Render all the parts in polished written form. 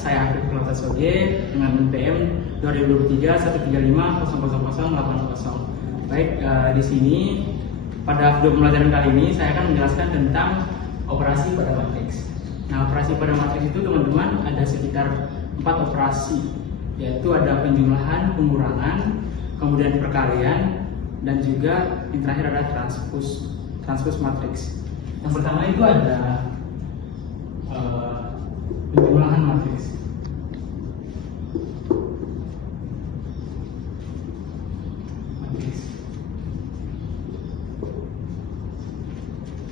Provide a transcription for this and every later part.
saya Arif Soge dengan NPM 2023-135-00080. Baik, di sini pada video pembelajaran kali ini saya akan menjelaskan tentang operasi pada matriks. Nah, operasi pada matriks itu teman-teman ada sekitar 4 operasi, yaitu ada penjumlahan, pengurangan, kemudian perkalian, dan juga yang terakhir ada transpose matriks. Yang pertama itu ada penjumlahan matriks.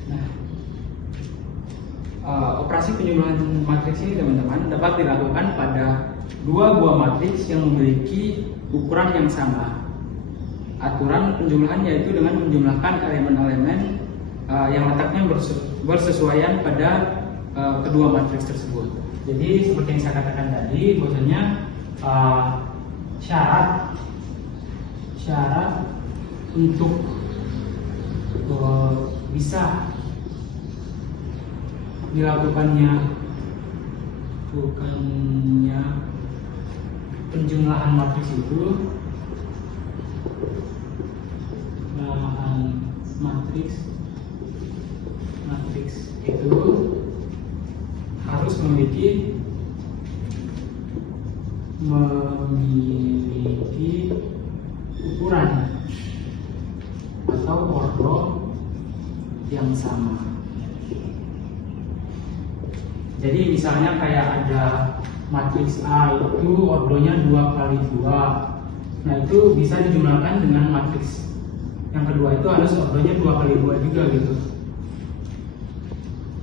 Nah, operasi penjumlahan matriks ini teman-teman dapat dilakukan pada dua buah matriks yang memiliki ukuran yang sama. Aturan penjumlahan yaitu dengan menjumlahkan elemen-elemen yang letaknya bersesuaian pada kedua matriks tersebut. Jadi seperti yang saya katakan tadi, bahwasanya syarat untuk bisa dilakukannya penjumlahan matriks itu harus memiliki ukuran atau ordo yang sama. Jadi misalnya kayak ada matriks A itu ordonya 2x2. Nah, itu bisa dijumlahkan dengan matriks yang kedua itu harus ordonya 2x2 juga gitu.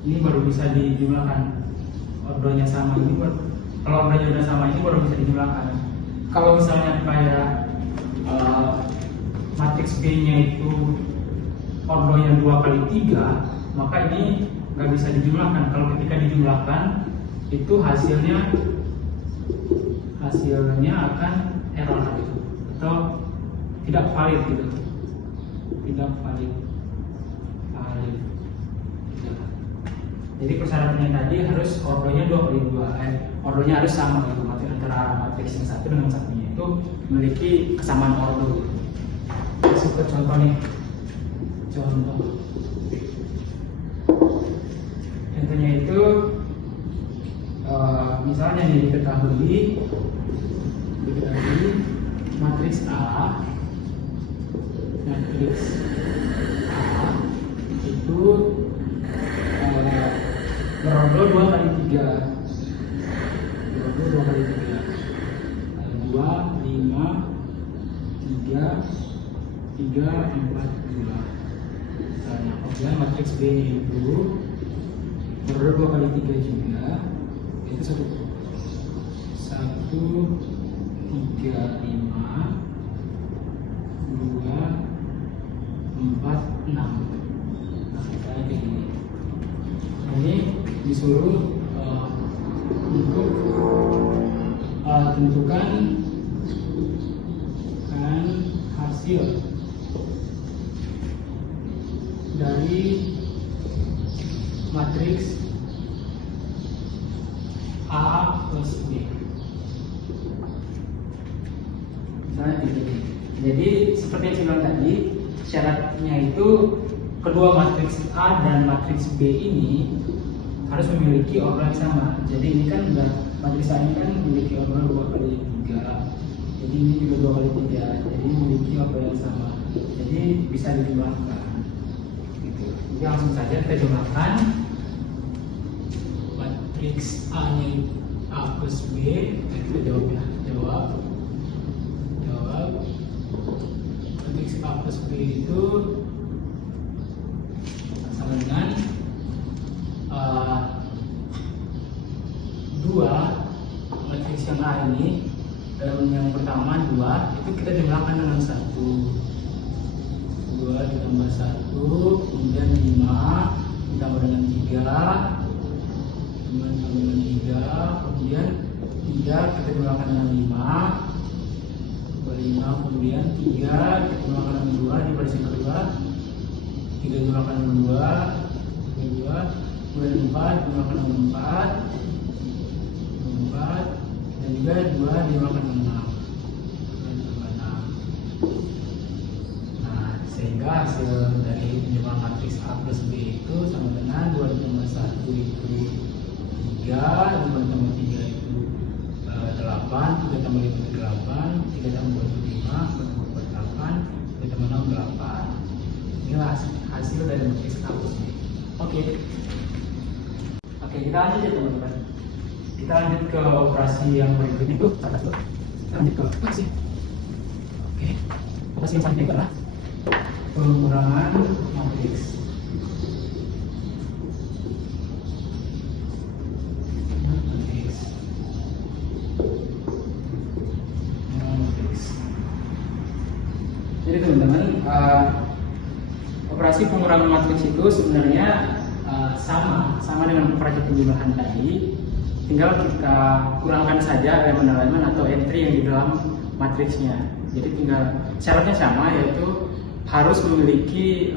Ini baru bisa dijumlahkan. Ordonya sama ini kalau ordonya udah sama ini baru bisa dijumlahkan. Kalau misalnya kayak matriks B-nya itu ordonya 2x3, maka ini nggak bisa dijumlahkan. Kalau ketika dijumlahkan itu hasilnya akan error gitu, atau tidak valid gitu. Tidak valid. Jadi persyaratannya tadi harus ordonya 2x2, ordonya harus sama gitu, antara matriks yang satu dengan satunya itu memiliki kesamaan ordo gitu. Masuk ke contoh nih. Contohnya itu misalnya nih diketahui matriks A itu berordo 2x3. 2, 5, 3, 4, 2. Misalnya, kemudian matriks B itu berordo 2x3 juga. Itu 1, 3, 5, 2, 4, 6. Nah, kayak gini. Ini disuruh untuk tentukan hasil dari matriks A plus B. Misalnya begini. Jadi seperti yang saya bilang tadi, syaratnya itu kedua matriks A dan matriks B ini harus memiliki ordo yang sama. Jadi ini kan udah matriks A ini kan memiliki ordo 2x3. Jadi ini juga 2x3. Jadi memiliki ordo yang sama. Jadi bisa dijumlahkan. Gitu. Jadi langsung saja kita jumlahkan matriks A-nya A plus B. Kita jawab ya. Jawab. Matriks A plus B itu sama dengan 2 matriks yang A ini, dan yang pertama 2 itu kita jumlahkan dengan 1. 2 ditambah 1, kemudian 5 ditambah dengan 3, kemudian 3 kita jumlahkan dengan 5, kemudian 3 kita jumlahkan dengan 2 di baris yang kedua, 3 jumlahkan dengan 2, kemudian 4 jumlahkan dengan 4, 4 dan juga 2 dimakan 6. Nah, sehingga hasil dari penjumlahan matriks A plus B itu sama dengan 2 ditambah 1 itu 3, 2 tambah 3 itu 8, 3 tambah 5 itu 8, 3 tambah 2 itu 5, 4 tambah 4 8, 3 tambah 6 8. Inilah hasil dari matriks A plus B. Oke, kita lanjut ya teman-teman. Kita lanjut ke operasi yang berikutnya itu. Kita lanjut ke operasi. Oke, operasi yang selanjutnya adalah pengurangan matriks. Jadi teman-teman, operasi pengurangan matriks itu sebenarnya sama dengan operasi penjumlahan tadi, tinggal kita kurangkan saja elemen-elemen atau entry yang di dalam matriksnya. Jadi tinggal syaratnya sama, yaitu harus memiliki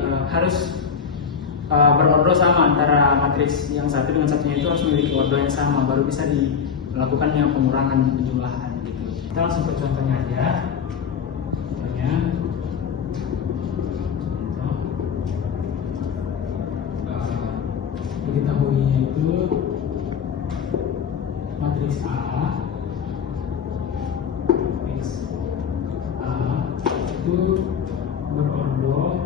berordo sama antara matriks yang satu dengan satunya, itu harus memiliki ordo yang sama, baru bisa dilakukan yang pengurangan penjumlahan gitu. Kita langsung ke contohnya aja. Contohnya diketahuinya itu matriks A itu berordo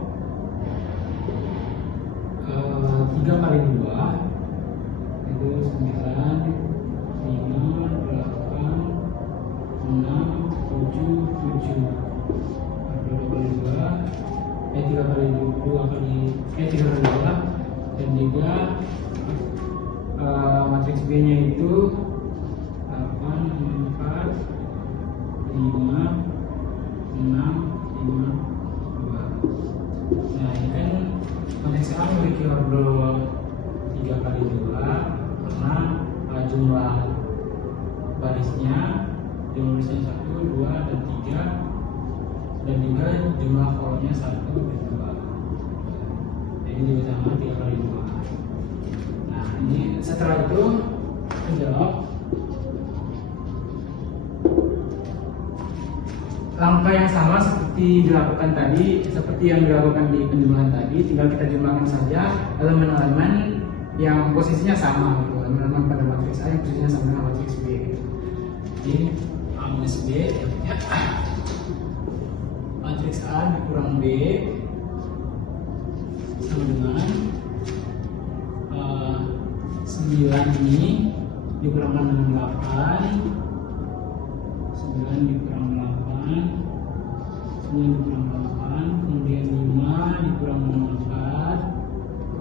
3 kali 2 itu 9, 5, 8, 6, 7, 7. Ordo 2 kali 2, 3 kali 2 kali 3 kali 2 dan juga matriks B nya itu 8, 4, 5, 6, 5, 2. Nah, ini kan matriks A memiliki ordo 3 kali 2 karena jumlah barisnya 1, 2, dan 3, dan juga jumlah kolomnya 1 dan 2. Jadi juga sama 3 kali 2. Nah, ini setelah itu menjawab langkah yang sama seperti yang dilakukan di penjumlahan tadi, tinggal kita jumlahkan saja elemen-elemen yang posisinya sama gitu. Elemen-elemen pada matriks A yang posisinya sama dengan matriks B gitu. Jadi A minus B ya, matriks A dikurang B sama dengan 9 ini dikurangkan dengan 8, 9 dikurang 8, 9 dikurang 8, kemudian 5 dikurang 4,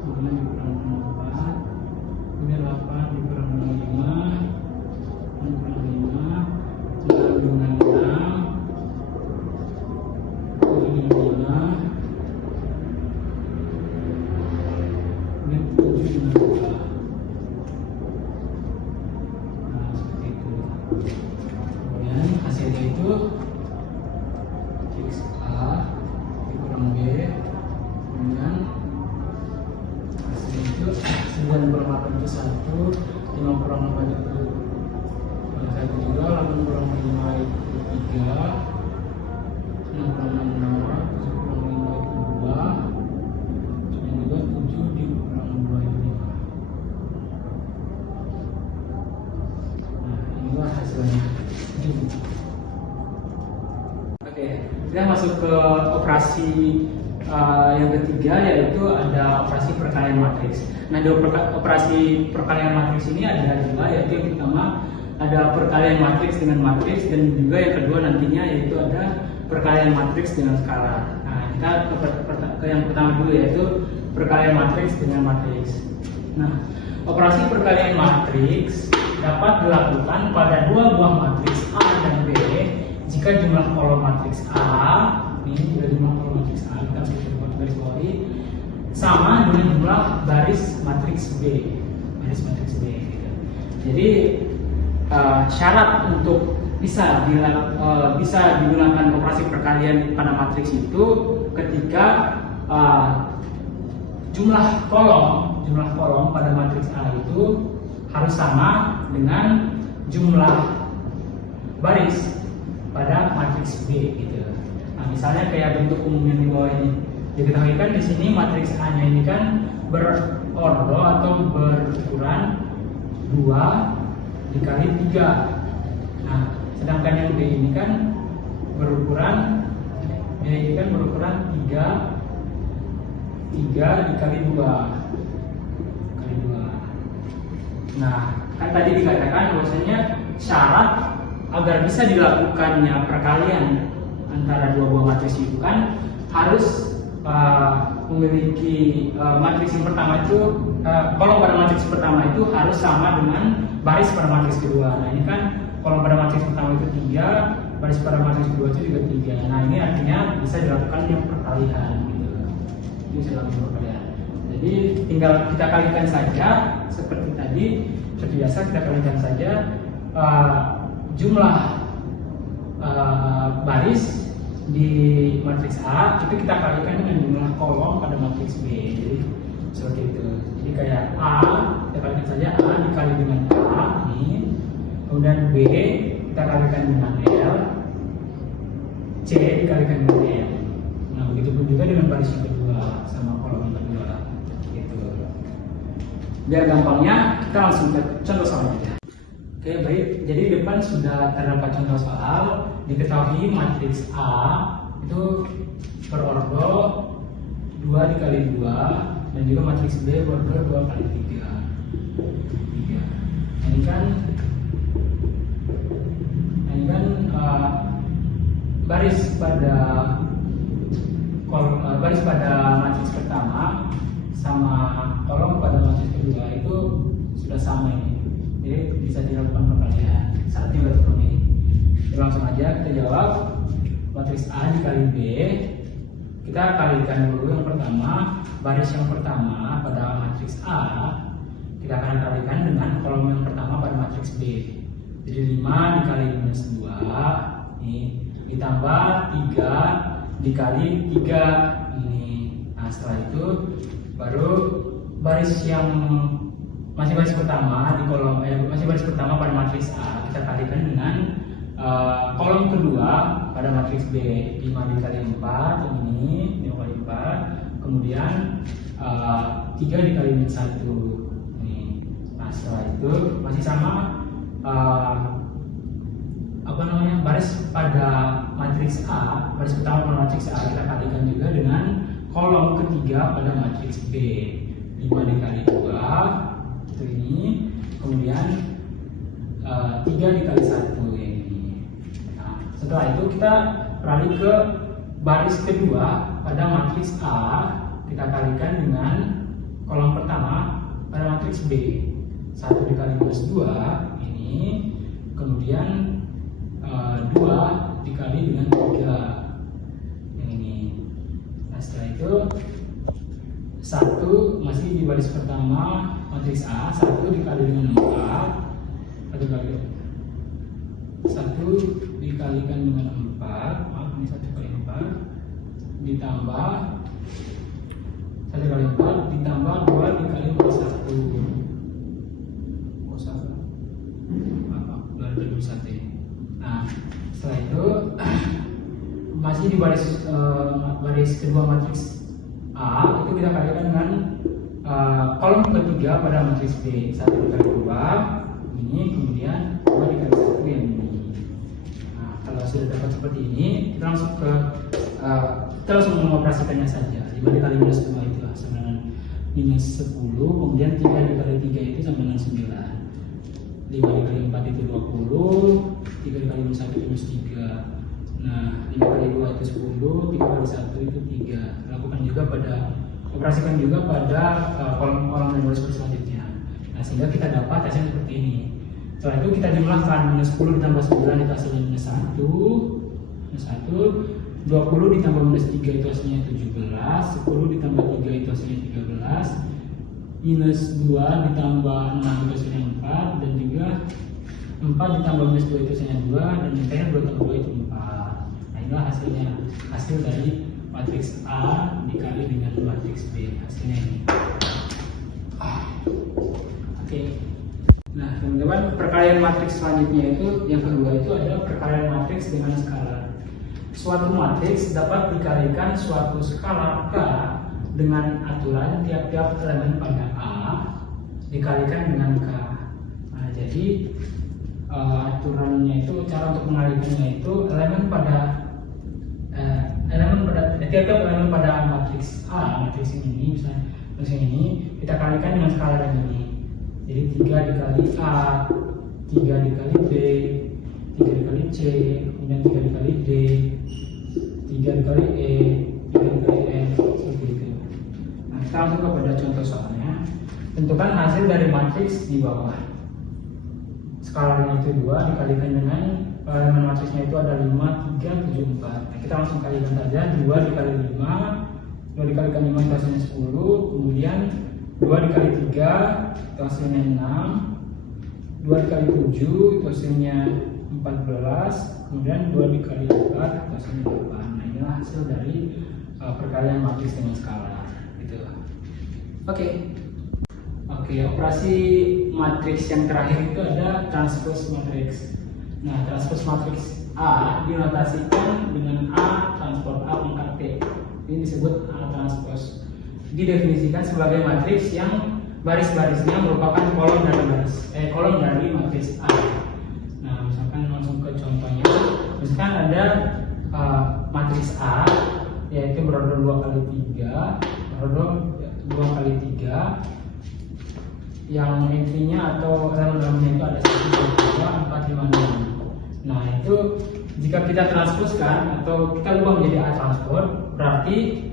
9 dikurang 4, kemudian 8 dikurang 5, 6 dikurang 5, 9 dengan 6, 7 dengan 5, kemudian 7 dengan 2. Nah, seperti itu. Kemudian hasilnya itu matriks A dikurang B, kemudian hasilnya itu 9 kurang 8 itu 1, 5 kurang 4 itu 1 juga, 8 kurang 5 itu 3, 6 kurang 6, 7 kurang 5 itu 2, dan juga 7 dikurang 2 itu 5. Nah, inilah hasilnya. Oke, kita masuk ke operasi yang ketiga, yaitu ada operasi perkalian matriks. Nah, di operasi perkalian matriks ini ada dua, yaitu yang pertama ada perkalian matriks dengan matriks, dan juga yang kedua nantinya yaitu ada perkalian matriks dengan skala. Nah, kita ke yang pertama dulu, yaitu perkalian matriks dengan matriks. Nah, operasi perkalian matriks dapat dilakukan pada dua buah matriks A dan B jika jumlah kolom matriks A, ini juga jumlah kolom matriks A, kita bisa buat garis bawahi, sama dengan jumlah baris matriks B, gitu. Jadi syarat untuk bisa digunakan operasi perkalian pada matriks itu ketika jumlah kolom pada matriks A itu harus sama dengan jumlah baris pada matriks B gitu. Nah, misalnya kayak bentuk umumnya di bawah ini. Diketahui kan di sini matriks A-nya ini kan berordo atau berukuran 2 dikali 3. Nah, sedangkan yang B ini kan berukuran 3 dikali 2. Nah, kan tadi dikatakan bahwasanya syarat agar bisa dilakukannya perkalian antara dua buah matriks itu kan harus memiliki matriks yang pertama itu kolom pada matriks pertama itu harus sama dengan baris pada matriks kedua. Nah, ini kan kolom pada matriks pertama itu 3, baris pada matriks kedua itu juga 3. Nah, ini artinya bisa dilakukan yang perkalian gitu. Ini bisa dilakukan perkalian. Jadi tinggal kita kalikan saja seperti tadi, seperti biasa kita kalikan saja jumlah baris di matriks A itu kita kalikan dengan jumlah kolom pada matriks B. Jadi seperti itu. Jadi kayak A kita kalikan saja A dikali dengan A ini, kemudian B kita kalikan dengan L, C dikalikan dengan M. Nah, begitu pun juga dengan baris yang kedua sama kolom yang kedua. Gitu. Biar gampangnya kita langsung ke contoh soalnya. Oke, baik. Jadi di depan sudah terdapat contoh soal. Diketahui matriks A itu berordo 2 dikali 2 dan juga matriks B berordo 2 kali 3. Ini kan baris pada matriks pertama sama kolom pada matriks kedua itu sudah sama ini. Jadi bisa dilakukan perkalian. Syaratnya sudah terpenuhi. Langsung aja kita jawab. Matriks A dikali B, kita kalikan dulu yang pertama. Baris yang pertama pada matriks A kita akan kalikan dengan kolom yang pertama pada matriks B. Jadi 5 dikali minus 2 ini ditambah 3 dikali 3 ini. Nah, setelah itu baru baris yang masih baris pertama di kolom masih baris pertama pada matriks A kita kalikan dengan kolom kedua pada matriks B. 5 dikali 4 ini 5 kali 4, kemudian 3 dikali minus 1 ini. Nah, setelah itu masih sama baris pada matriks A, baris pertama pada matriks A kita kalikan juga dengan kolom ketiga pada matriks B. 5 dikali 2 itu ini, kemudian 3 dikali 1 ini. Nah, setelah itu kita beralih ke baris kedua pada matriks A, kita kalikan dengan kolom pertama pada matriks B. 1 dikali minus 2 ini, kemudian 2 dikali dengan 3 yang ini. Nah, setelah itu 1 masih di baris pertama matriks A, 1 dikali dengan 4, 1 dikalikan dengan 4, maaf ini 1 kali 4 ditambah 1 kali 4 ditambah 2 dikali minus 1. Maaf, 2 dikali minus 1 ini. Nah, setelah itu masih di baris kedua matriks A itu kita kalikan dengan kolom ketiga pada matriks B. 1 dikali 2 ini, kemudian 2 dikali 1 yang ini. Nah, kalau sudah dapat seperti ini, kita langsung mengoperasikannya saja. 5 dikali minus 2 itu sama dengan minus 10, kemudian 3 dikali 3 itu sama dengan 9. 5 dikali 4 itu 20, 3 dikali minus 1 itu minus 3. Nah, 5 kali 2 itu 10, 3 kali 1 itu 3. Lakukan juga operasikan juga pada kolom-kolom yang baris selanjutnya. Nah, sehingga kita dapat hasilnya seperti ini. Setelah itu kita jumlahkan minus 10 ditambah 9 itu hasilnya minus 1, 20 ditambah minus 3 itu hasilnya 17, 10 ditambah 3 itu hasilnya 13, minus 2 ditambah 6 itu hasilnya 4, dan juga 4 ditambah minus 2 itu hasilnya 2, dan yang terakhir 2 tambah 2 itu 4. Nah, inilah hasil dari matriks A dikali dengan matriks B. Hasilnya ini. Oke. Nah, teman-teman, perkalian perkalian matriks selanjutnya itu yang kedua itu adalah perkalian matriks dengan skala. Suatu matriks dapat dikalikan suatu skala K dengan aturan tiap-tiap elemen pada A dikalikan dengan K. Nah, jadi aturannya itu, cara untuk mengalikannya itu tiap-tiap elemen pada matriks A, matriks ini misalnya matriks ini kita kalikan dengan skala yang ini. Jadi 3 dikali A, 3 dikali B, 3 dikali C, kemudian 3 dikali D, 3 dikali E, 3 dikali F, seperti itu. Nah, kita langsung kepada contoh soalnya. Tentukan hasil dari matriks di bawah. Skalanya itu 2 dikalikan dengan elemen matriksnya itu ada 5, 3, 7, 4. Nah, kita langsung kalikan saja. 2 dikali 5, 2 dikalikan 5 itu hasilnya 10. Kemudian 2 dikali 3 itu hasilnya 6. 2 dikali 7 itu hasilnya 14. Kemudian 2 dikali 4 itu hasilnya 8. Nah, inilah hasil dari perkalian matriks dengan skala gitu. Oke, operasi matriks yang terakhir itu ada transpose matriks. Nah, transpose matriks A dinotasikan dengan A transport A pangkat T. Ini disebut A transpose. Didefinisikan sebagai matriks yang baris-barisnya merupakan kolom dari matriks A. Nah, misalkan langsung ke contohnya. Misalkan ada matriks A yaitu berorder 2 kali 3, berorder 2 kali 3 yang entry-nya atau elemen-elemennya itu ada 1, 2, 3, 4, 5, 6. Nah, itu jika kita transposkan atau kita ubah menjadi A transport, berarti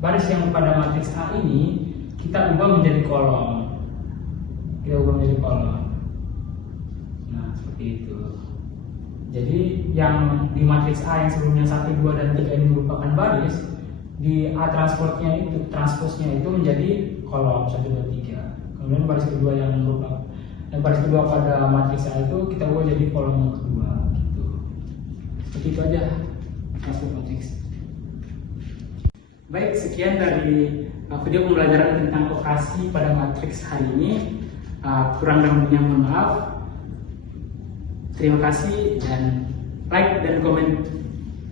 baris yang pada matriks A ini kita ubah menjadi kolom. Nah, seperti itu. Jadi yang di matriks A yang sebelumnya 1, 2, dan 3 ini merupakan baris, di A transposnya itu menjadi kolom 1, 2, 3. Kemudian baris kedua pada matriks A itu kita ubah jadi kolom yang kedua gitu. Seperti itu aja transpose matriks. Baik, sekian dari video pembelajaran tentang operasi pada matriks hari ini. Kurang lebihnya mohon maaf. Terima kasih dan like dan komen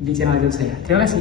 di channel YouTube saya. Terima kasih.